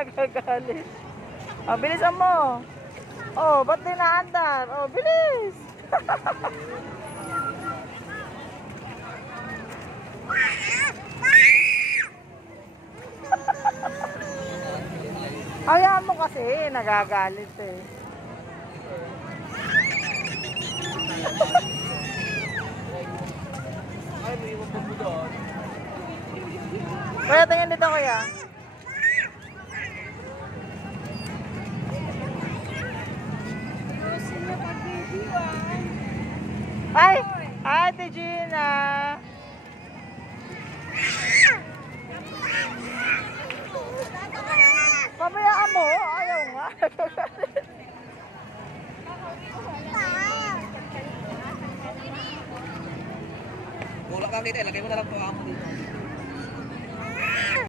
Nagagalit. Oh, bilisan mo. Oh, ba't di naandar? Oh, bilis. Hayaan mo kasi, nagagalit eh. Kuya, tingin dito kuya. Ay! Ate Gina! Pabayaan mo, ayaw nga. Wala kang kita, lagay mo na lang ito amo dito.